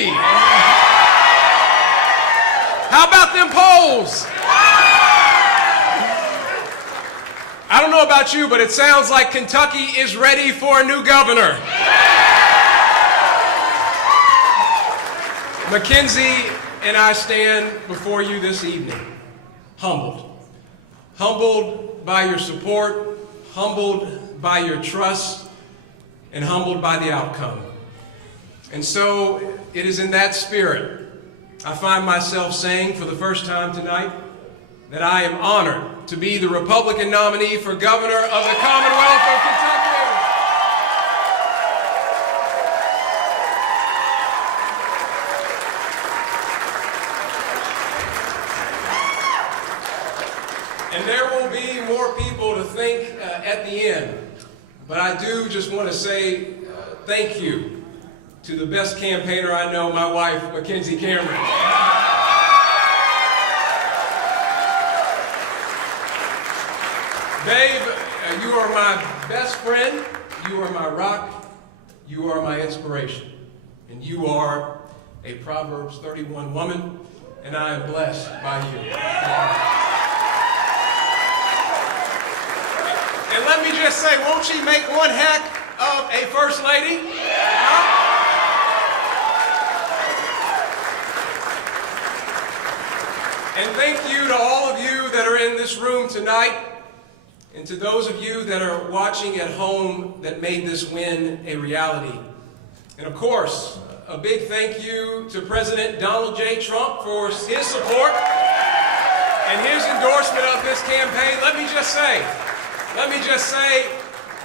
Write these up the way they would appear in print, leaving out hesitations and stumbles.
Kentucky? How about them polls? I don't know about you, but it sounds like Kentucky is ready for a new governor. Mackenzie and I stand before you this evening, humbled. Humbled by your support, humbled by your trust, and humbled by the outcome. And so it is in that spirit I find myself saying for the first time tonight that I am honored to be the Republican nominee for governor of the Commonwealth of Kentucky. And there will be more people to thank at the end. But I do just want to say thank you to the best campaigner I know, my wife, Mackenzie Cameron. Babe, you are my best friend, you are my rock, you are my inspiration, and you are a Proverbs 31 woman, and I am blessed by you. And let me just say, won't she make one heck of a first lady? Huh? And thank you to all of you that are in this room tonight, and to those of you that are watching at home that made this win a reality. And of course, a big thank you to President Donald J. Trump for his support and his endorsement of this campaign. Let me just say,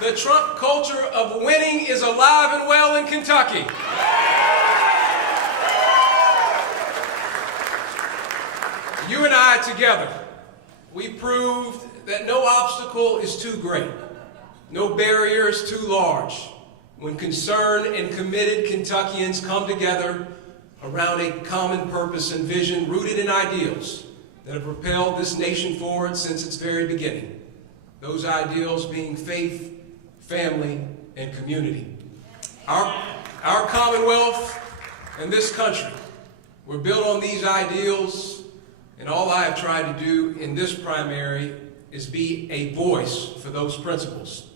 the Trump culture of winning is alive and well in Kentucky. You and I together, we proved that no obstacle is too great, no barrier is too large when concerned and committed Kentuckians come together around a common purpose and vision rooted in ideals that have propelled this nation forward since its very beginning. Those ideals being faith, family, and community. Our Commonwealth and this country were built on these ideals, and all I have tried to do in this primary is be a voice for those principles.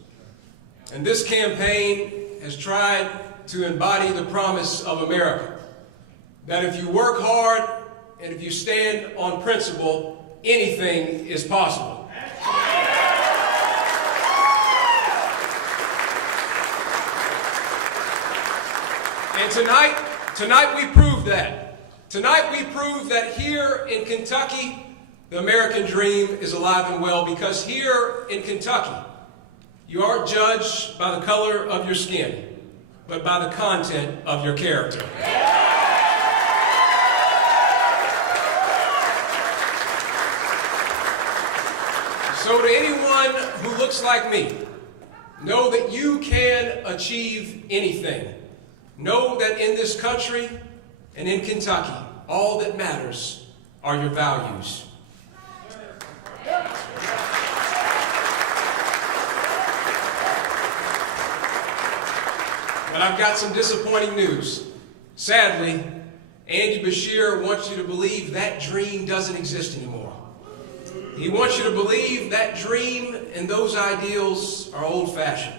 And this campaign has tried to embody the promise of America, that if you work hard and if you stand on principle, anything is possible. And tonight we proved that. Tonight we proved that here in Kentucky, the American dream is alive and well, because here in Kentucky, you aren't judged by the color of your skin, but by the content of your character. So to anyone who looks like me, know that you can achieve anything. Know that in this country and in Kentucky, all that matters are your values. But I've got some disappointing news. Sadly, Andy Beshear wants you to believe that dream doesn't exist anymore. He wants you to believe that dream and those ideals are old-fashioned.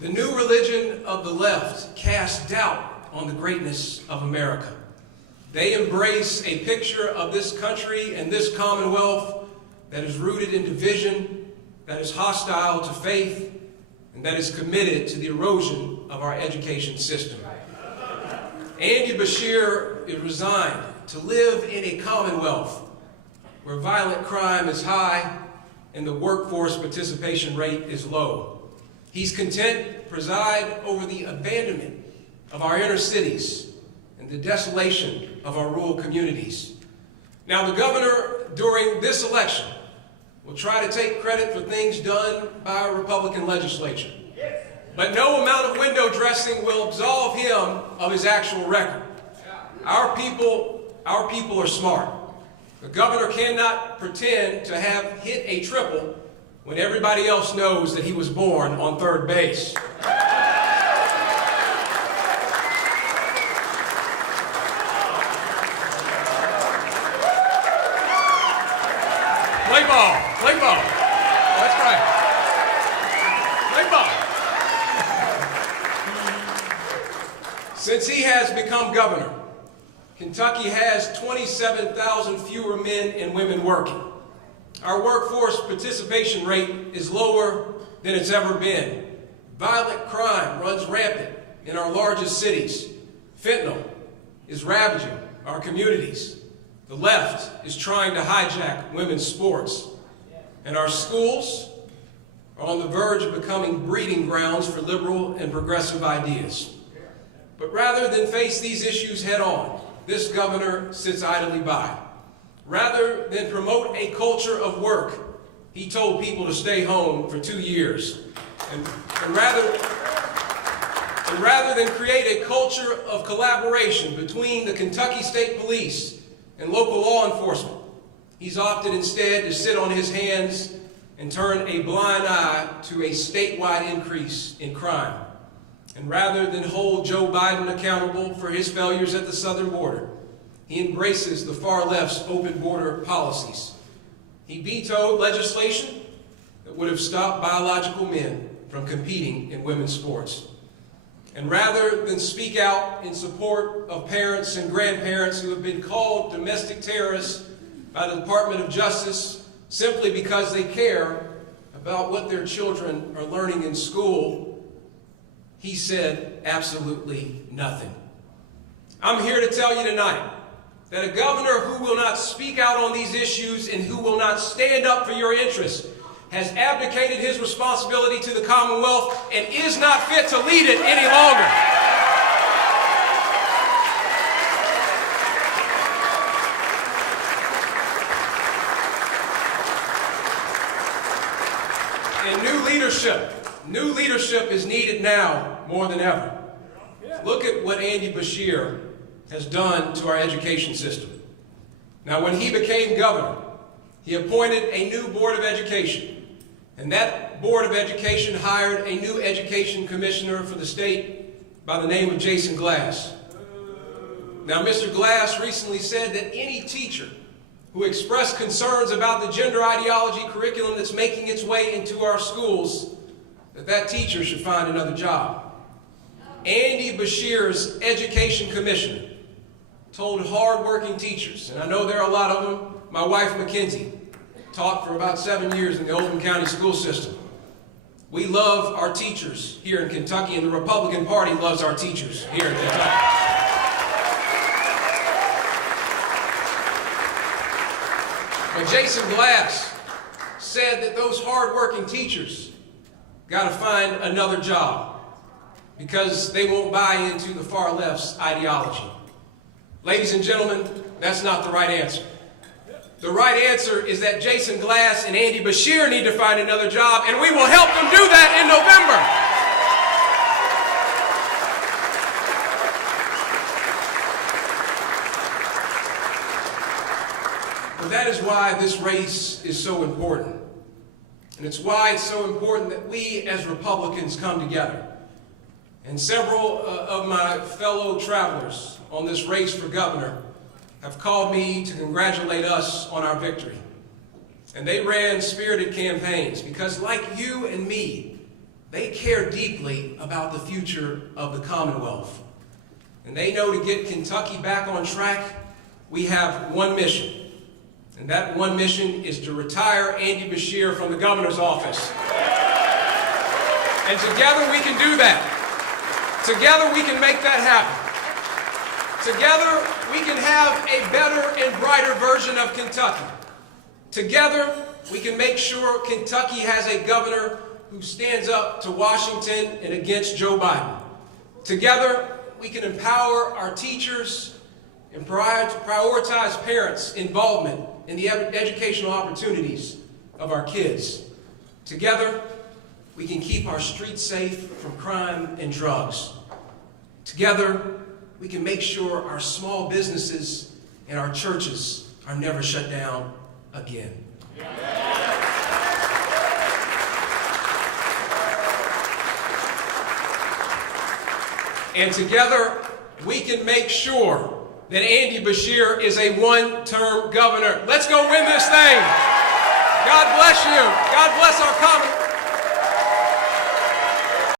The new religion of the left casts doubt on the greatness of America. They embrace a picture of this country and this Commonwealth that is rooted in division, that is hostile to faith, and that is committed to the erosion of our education system. Andy Beshear is resigned to live in a Commonwealth where violent crime is high and the workforce participation rate is low. He's content to preside over the abandonment of our inner cities and the desolation of our rural communities. Now, the governor, during this election, will try to take credit for things done by our Republican legislature. But no amount of window dressing will absolve him of his actual record. Our people are smart. The governor cannot pretend to have hit a triple when everybody else knows that he was born on third base. Play ball. Play ball. That's right. Play ball. Since he has become governor, Kentucky has 27,000 fewer men and women working. Our workforce participation rate is lower than it's ever been. Violent crime runs rampant in our largest cities. Fentanyl is ravaging our communities. The left is trying to hijack women's sports. And our schools are on the verge of becoming breeding grounds for liberal and progressive ideas. But rather than face these issues head on, this governor sits idly by. Rather than promote a culture of work, he told people to stay home for 2 years. And rather than create a culture of collaboration between the Kentucky State Police and local law enforcement, he's opted instead to sit on his hands and turn a blind eye to a statewide increase in crime. And rather than hold Joe Biden accountable for his failures at the southern border, he embraces the far left's open border policies. He vetoed legislation that would have stopped biological men from competing in women's sports. And rather than speak out in support of parents and grandparents who have been called domestic terrorists by the Department of Justice simply because they care about what their children are learning in school, he said absolutely nothing. I'm here to tell you tonight that a governor who will not speak out on these issues and who will not stand up for your interests has abdicated his responsibility to the Commonwealth and is not fit to lead it any longer. And new leadership is needed now more than ever. Look at what Andy Beshear has done to our education system. Now, when he became governor, he appointed a new Board of Education. And that Board of Education hired a new education commissioner for the state by the name of Jason Glass. Now, Mr. Glass recently said that any teacher who expressed concerns about the gender ideology curriculum that's making its way into our schools, that teacher should find another job. Andy Beshear's education commissioner told hard-working teachers, and I know there are a lot of them, my wife Mackenzie taught for about 7 years in the Oldham County school system. We love our teachers here in Kentucky, and the Republican Party loves our teachers here in Kentucky. But Jason Glass said that those hard-working teachers got to find another job because they won't buy into the far left's ideology. Ladies and gentlemen, that's not the right answer. The right answer is that Jason Glass and Andy Beshear need to find another job, and we will help them do that in November. But that is why this race is so important. And it's why it's so important that we as Republicans come together. And several of my fellow travelers on this race for governor have called me to congratulate us on our victory. And they ran spirited campaigns because, like you and me, they care deeply about the future of the Commonwealth. And they know to get Kentucky back on track, we have one mission. And that one mission is to retire Andy Beshear from the governor's office. And together we can do that. Together we can make that happen. Together we can have a better and brighter version of Kentucky. Together we can make sure Kentucky has a governor who stands up to Washington and against Joe Biden. Together we can empower our teachers and prioritize parents' involvement in the educational opportunities of our kids. Together we can keep our streets safe from crime and drugs. Together we can make sure our small businesses and our churches are never shut down again. And together we can make sure that Andy Beshear is a one-term governor. Let's go win this thing. God bless you. God bless our